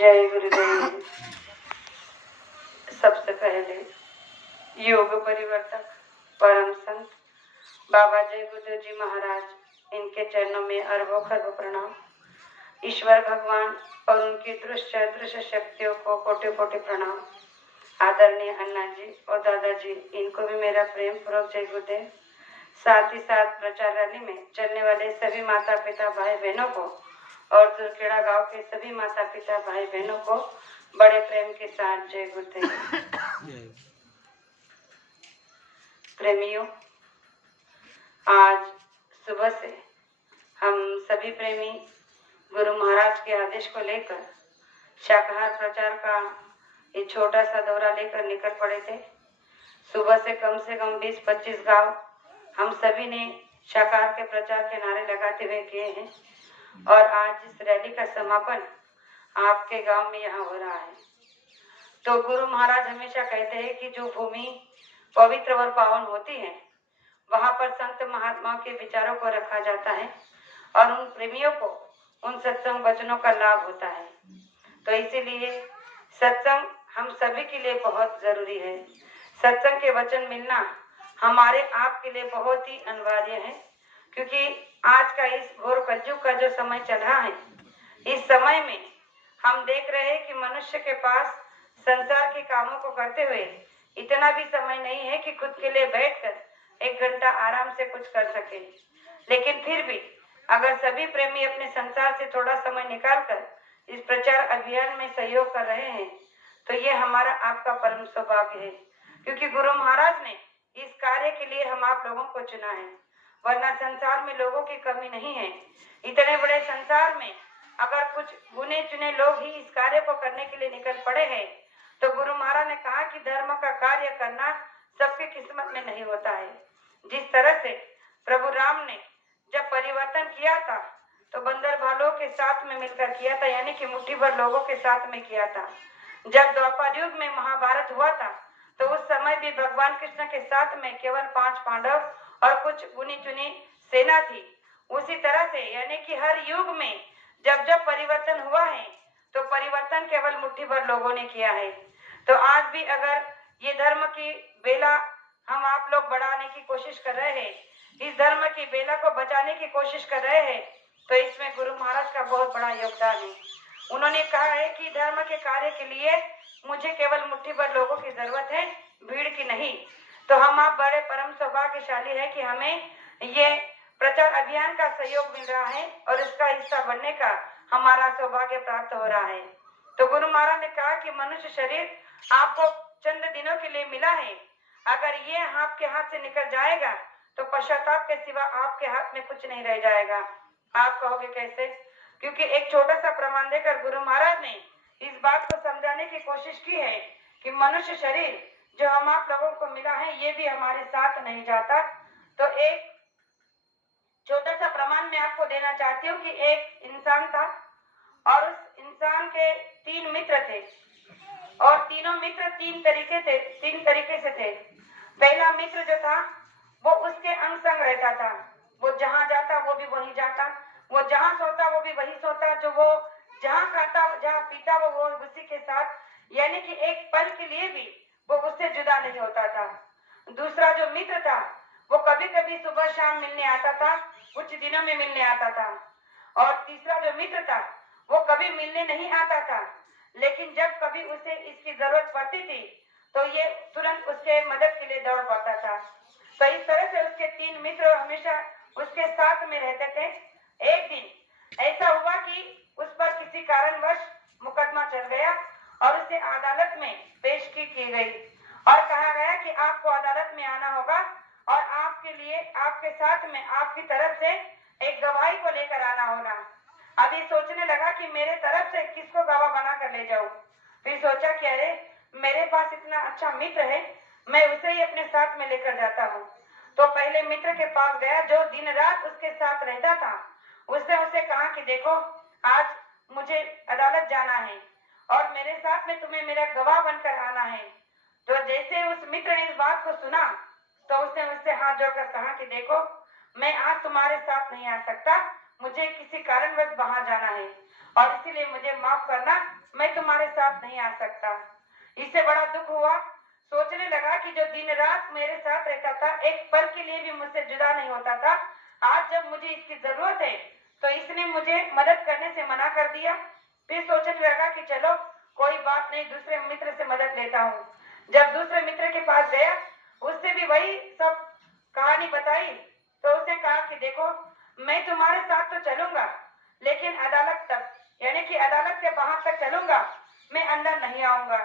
जय गुरुदेव। सबसे पहले योग परिवर्तक परम संत बाबा जय गुरुदेव जी महाराज, इनके चरणों में अरबों खरबों प्रणाम। ईश्वर भगवान और उनकी दृश्य शक्तियों को कोटि कोटि प्रणाम। आदरणीय अन्ना जी और दादाजी, इनको भी मेरा प्रेम पूर्वक जय गुरुदेव। साथ ही साथ प्रचार रैली में चलने वाले सभी माता पिता भाई बहनों को और दुर्खेड़ा गांव के सभी माता पिता भाई बहनों को बड़े प्रेम के साथ जय गुरुदेव। प्रेमियों, आज सुबह से हम सभी प्रेमी गुरु महाराज के आदेश को लेकर शाकाहार प्रचार का ये छोटा सा दौरा लेकर निकल पड़े थे। सुबह से कम 20-25 गांव हम सभी ने शाकाहार के प्रचार के नारे लगाते हुए किए हैं और आज इस रैली का समापन आपके गांव में यहाँ हो रहा है। तो गुरु महाराज हमेशा कहते हैं कि जो भूमि पवित्र और पावन होती है वहां पर संत महात्माओं के विचारों को रखा जाता है और उन प्रेमियों को उन सत्संग वचनों का लाभ होता है। तो इसीलिए सत्संग हम सभी के लिए बहुत जरूरी है। सत्संग के वचन मिलना हमारे आप के लिए बहुत ही अनिवार्य है, क्योंकि आज का इस घोर कलयुग का जो समय चल रहा है, इस समय में हम देख रहे हैं कि मनुष्य के पास संसार के कामों को करते हुए इतना भी समय नहीं है कि खुद के लिए बैठकर 1 घंटा आराम से कुछ कर सके। लेकिन फिर भी अगर सभी प्रेमी अपने संसार से थोड़ा समय निकालकर इस प्रचार अभियान में सहयोग कर रहे हैं तो ये हमारा आपका परम सौभाग्य है, क्योंकि गुरु महाराज ने इस कार्य के लिए हम आप लोगों को चुना है। वरना संसार में लोगों की कमी नहीं है। इतने बड़े संसार में अगर कुछ गुने चुने लोग ही इस कार्य को करने के लिए निकल पड़े हैं तो गुरु महाराज ने कहा कि धर्म का कार्य करना सबके किस्मत में नहीं होता है। जिस तरह से प्रभु राम ने जब परिवर्तन किया था तो बंदर भालुओं के साथ में मिलकर किया था, यानी कि मुट्ठी भर लोगों के साथ में किया था। जब द्वापर युग में महाभारत हुआ था तो उस समय भी भगवान कृष्ण के साथ में केवल 5 पांडव और कुछ गुनी चुनी सेना थी। उसी तरह से यानी कि हर युग में जब जब परिवर्तन हुआ है तो परिवर्तन केवल मुट्ठी भर लोगों ने किया है। तो आज भी अगर ये धर्म की बेला हम आप लोग बढ़ाने की कोशिश कर रहे हैं, इस धर्म की बेला को बचाने की कोशिश कर रहे हैं, तो इसमें गुरु महाराज का बहुत बड़ा योगदान है। उन्होंने कहा है कि धर्म के कार्य के लिए मुझे केवल मुट्ठी भर लोगों की जरूरत है, भीड़ की नहीं। तो हम आप बड़े परम सौभाग्यशाली है कि हमें ये प्रचार अभियान का सहयोग मिल रहा है और इसका हिस्सा बनने का हमारा सौभाग्य प्राप्त हो रहा है। तो गुरु महाराज ने कहा कि मनुष्य शरीर आपको चंद दिनों के लिए मिला है, अगर ये आपके हाथ से निकल जाएगा तो पश्चाताप के सिवा आपके हाथ में कुछ नहीं रह जाएगा। आप कहोगे कैसे? क्योंकि एक छोटा सा प्रमाण देकर गुरु महाराज ने इस बात को समझाने की कोशिश की है कि मनुष्य शरीर जो हम आप लोगों को मिला है ये भी हमारे साथ नहीं जाता। तो एक छोटा सा प्रमाण मैं आपको देना चाहती हूँ कि एक इंसान था और उस इंसान के 3 मित्र थे और तीनों मित्र 3 तरीके से थे। पहला मित्र जो था वो उसके अंग संग रहता था, वो जहां जाता वो भी वहीं जाता, वो जहां सोता वो भी वहीं सोता, जो वो जहां खाता जहां पीता वो उसी के साथ, यानी कि एक पल के लिए भी वो उससे जुदा नहीं होता था। दूसरा जो मित्र था वो कभी कभी सुबह शाम मिलने आता था, कुछ दिनों में मिलने आता था। और तीसरा जो मित्र था वो कभी मिलने नहीं आता था, लेकिन जब कभी उसे इसकी जरूरत पड़ती थी तो ये तुरंत उसके मदद के लिए दौड़ पड़ता था। तो इस तरह से उसके 3 मित्र हमेशा उसके साथ में रहते थे। एक दिन ऐसा हुआ कि उस पर किसी कारणवश मुकदमा चल गया और उसे अदालत में पेश की गई और कहा गया कि आपको अदालत में आना होगा और आपके लिए आपके साथ में आपकी तरफ से एक गवाही को लेकर आना होगा। अभी सोचने लगा कि मेरे तरफ से किसको गवाह बना कर ले जाऊं। फिर सोचा कि अरे मेरे पास इतना अच्छा मित्र है, मैं उसे ही अपने साथ में लेकर जाता हूँ। तो पहले मित्र के पास गया जो दिन रात उसके साथ रहता था। उसने उसे कहा कि देखो आज मुझे अदालत जाना है और मेरे साथ में तुम्हें मेरा गवाह बनकर आना है। तो जैसे उस मित्र ने इस बात को सुना तो उसने उससे हाथ जोड़कर कहा कि देखो मैं आज तुम्हारे साथ नहीं आ सकता, मुझे किसी कारणवश बाहर जाना है। और इसीलिए मुझे माफ करना, मैं तुम्हारे साथ नहीं आ सकता। इससे बड़ा दुख हुआ। सोचने लगा कि जो दिन रात मेरे साथ रहता था, एक पल के लिए भी मुझसे जुदा नहीं होता था, आज जब मुझे इसकी जरूरत है तो इसने मुझे मदद करने से मना कर दिया। फिर सोचने लगा कि चलो कोई बात नहीं, दूसरे मित्र से मदद लेता हूँ। जब दूसरे मित्र के पास गया, उससे भी वही सब कहानी बताई, तो उसने कहा कि देखो, मैं तुम्हारे साथ तो चलूंगा, लेकिन अदालत तक, यानी कि अदालत के बाहर तक चलूंगा, मैं अंदर नहीं आऊंगा।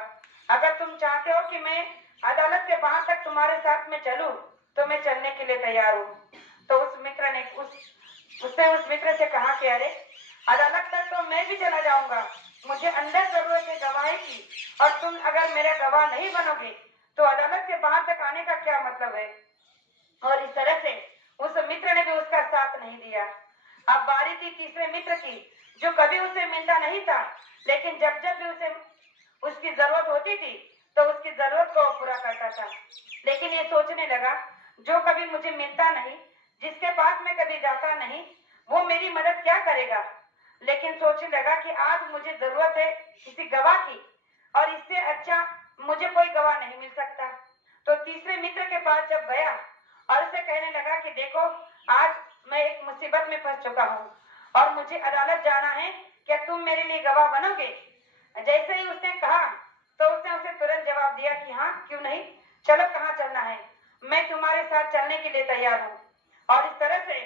अगर तुम चाहते हो कि मैं अदालत के बाहर तक तुम्हारे साथ में चलूं, तो मैं चलने के लिए तैयार हूँ। तो उस मित्र ने उस मित्र से कहा कि अरे, अदालत तक तो मैं भी चला जाऊंगा, मुझे अंदर जरूरत है गवाही की, और तुम अगर मेरा गवाह नहीं बनोगे तो अदालत के बाहर तक आने का क्या मतलब है। और इस तरह से उस मित्र ने भी उसका साथ नहीं दिया। अब बारी थी तीसरे मित्र की, जो कभी उसे मिलता नहीं था, लेकिन जब जब भी उसे उसकी जरूरत होती थी तो उसकी जरूरत को पूरा करता था। लेकिन ये सोचने लगा, जो कभी मुझे मिलता नहीं, जिसके पास मैं कभी जाता नहीं, वो मेरी मदद क्या करेगा। लेकिन सोचने लगा कि आज मुझे जरूरत है किसी गवाह की, और इससे अच्छा मुझे कोई गवाह नहीं मिल सकता। तो तीसरे मित्र के पास जब गया और उसे कहने लगा कि देखो, आज मैं एक मुसीबत में फंस चुका हूँ और मुझे अदालत जाना है, क्या तुम मेरे लिए गवाह बनोगे। जैसे ही उसने कहा तो उसने उसे तुरंत जवाब दिया कि हाँ, क्यों नहीं, चलो, कहाँ चलना है, मैं तुम्हारे साथ चलने के लिए तैयार हूँ। और इस तरह से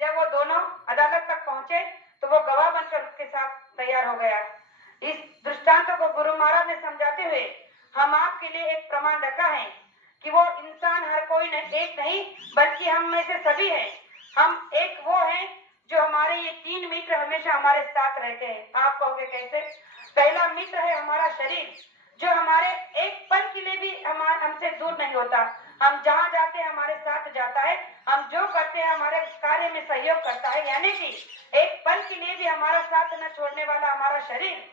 जब वो दोनों अदालत तक पहुंचे तो वो गवाह बनकर उसके साथ तैयार हो गया। इस दृष्टांत को गुरु महाराज ने समझाते हुए हम आपके लिए एक प्रमाण रखा है कि वो इंसान हर कोई एक नहीं, बल्कि हम में से सभी हैं। हम एक वो हैं जो हमारे ये तीन मित्र हमेशा हमारे साथ रहते हैं। आप कहोगे कैसे। पहला मित्र है हमारा शरीर, जो हमारे एक पल के लिए भी हमसे दूर नहीं होता। हम जहाँ जाते हैं हमारे साथ जाता है, हम जो करते हैं हमारे कार्य में सहयोग करता है, यानी कि एक पल के लिए भी हमारा साथ न छोड़ने वाला हमारा शरीर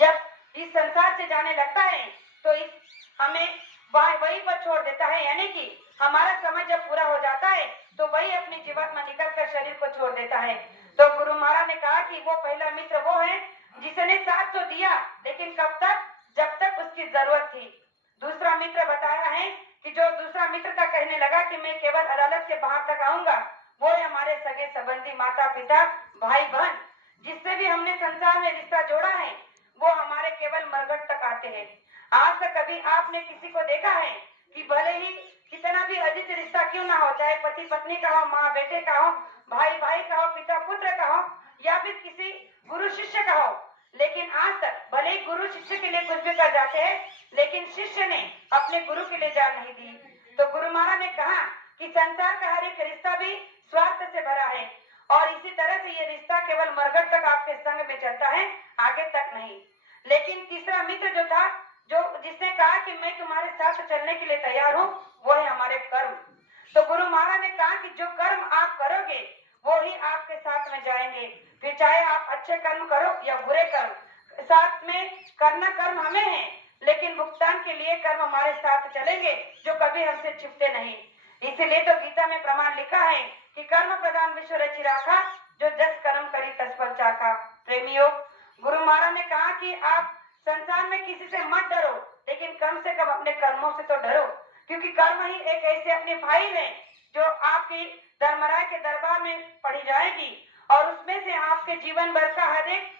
जब इस संसार से जाने लगता है तो हमें वहीं पर छोड़ देता है, यानी कि हमारा समय जब पूरा हो जाता है तो वही अपनी जीवन में निकलकर शरीर को छोड़ देता है। तो गुरु महाराज ने कहा कि वो पहला मित्र वो है जिसने साथ तो दिया, लेकिन कब तक, जब तक उसकी जरूरत थी। दूसरा मित्र बताया है कि जो दूसरा मित्र का कहने लगा कि मैं केवल अदालत के बाहर तक आऊंगा, वो है हमारे सगे संबंधी, माता पिता, भाई बहन, जिससे भी हमने संसार में रिश्ता जोड़ा है, वो हमारे केवल मरघट तक आते हैं। आज तक कभी आपने किसी को देखा है कि भले ही कितना भी अधिक रिश्ता क्यों ना हो, चाहे पति पत्नी का हो, माँ बेटे का हो, भाई भाई का हो, पिता पुत्र का हो, या फिर किसी गुरु शिष्य का हो, लेकिन आज तक भले ही गुरु शिष्य के लिए कुछ भी कर जाते हैं, लेकिन शिष्य ने अपने गुरु के लिए जान नहीं दी। तो गुरु महाराज ने कहा कि संसार का हर एक रिश्ता भी स्वार्थ से भरा है, और इसी तरह से ये रिश्ता केवल मरघट तक आपके संग में चलता है, आगे तक नहीं। लेकिन तीसरा मित्र जो था, जो जिसने कहा कि मैं तुम्हारे साथ चलने के लिए तैयार हूँ, वो है हमारे कर्म। तो गुरु महाराज ने कहा कि जो कर्म आप करोगे वो ही आपके साथ में जाएंगे, फिर चाहे आप अच्छे कर्म करो या बुरे कर्म, साथ में करना कर्म हमें है, लेकिन भुगतान के लिए कर्म हमारे साथ चलेंगे, जो कभी हमसे छिपते नहीं। इसीलिए तो गीता में प्रमाण लिखा है कि कर्म प्रधान विश्व रचि राखा, जो जस कर्म करी तस फल चाखा। प्रेमियों, गुरु महाराज ने कहा कि आप संसार में किसी से मत डरो, लेकिन कम से कम अपने कर्मों से तो डरो, क्योंकि कर्म ही एक ऐसे अपने भाई है जो आपकी धर्मराय के दरबार में पढ़ी जाएगी, और उसमें से आपके जीवन भर का हर एक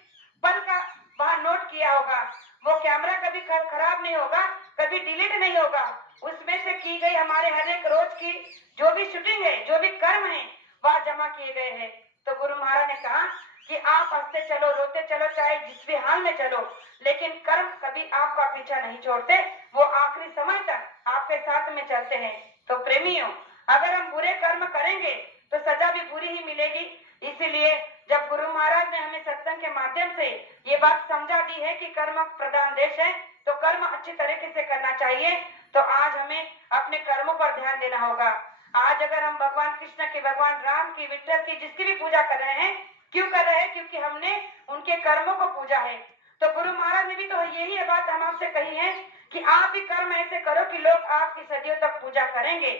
पल का वहां नोट किया होगा। वो कैमरा कभी खराब नहीं होगा, कभी डिलीट नहीं होगा, उसमें से की गई हमारे हर एक रोज की जो भी शूटिंग है, जो भी कर्म है, वह जमा किए गए हैं। तो गुरु महाराज ने कहा कि आप हंसते चलो, रोते चलो, चाहे जिस भी हाल में चलो, लेकिन कर्म कभी आपका पीछा नहीं छोड़ते, वो आखिरी समय तक आपके साथ में चलते हैं। तो प्रेमियों, अगर हम बुरे कर्म करेंगे तो सजा भी बुरी ही मिलेगी। इसीलिए जब गुरु महाराज ने हमें सत्संग के माध्यम से ये बात समझा दी है कि कर्म प्रधान देश है, तो कर्म अच्छी तरीके से करना चाहिए। तो आज हमें अपने कर्मों पर ध्यान देना होगा। आज अगर हम भगवान कृष्ण की, भगवान राम की, विठ्ठल की, जिसकी भी पूजा कर रहे हैं, क्यों कर रहे हैं, क्योंकि हमने उनके कर्मों को पूजा है। तो गुरु महाराज ने भी तो यही बात हम आपसे कही है कि आप भी कर्म ऐसे करो कि लोग आपकी सदियों तक पूजा करेंगे।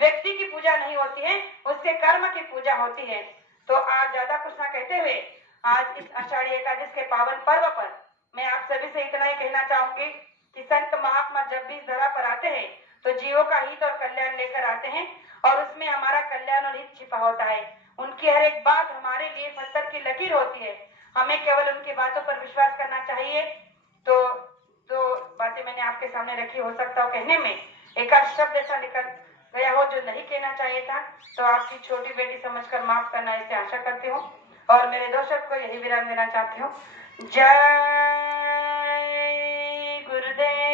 व्यक्ति की पूजा नहीं होती है, उसके कर्म की पूजा होती है। तो आज ज्यादा कुछ ना कहते हुए आज इस आषाढ़ी एकादश के पावन पर्व पर मैं आप सभी से इतना ही कहना चाहूंगी कि संत महात्मा जब भी इस धरा पर आते हैं तो जीवों का हित और कल्याण लेकर आते हैं और उसमें हमारा कल्याण और हित छिपा होता है। उनकी हर एक बात हमारे लिए पत्थर की लकीर होती है, हमें केवल उनकी बातों पर विश्वास करना चाहिए। तो जो बातें मैंने आपके सामने रखी, हो सकता हो कहने में एक आध शब्द ऐसा निकल गया हो जो नहीं कहना चाहिए था, तो आपकी छोटी बेटी समझकर माफ करना, इसे आशा करती हूँ और मेरे दर्शक को यही विराम देना चाहती हूँ। जय गुरुदेव।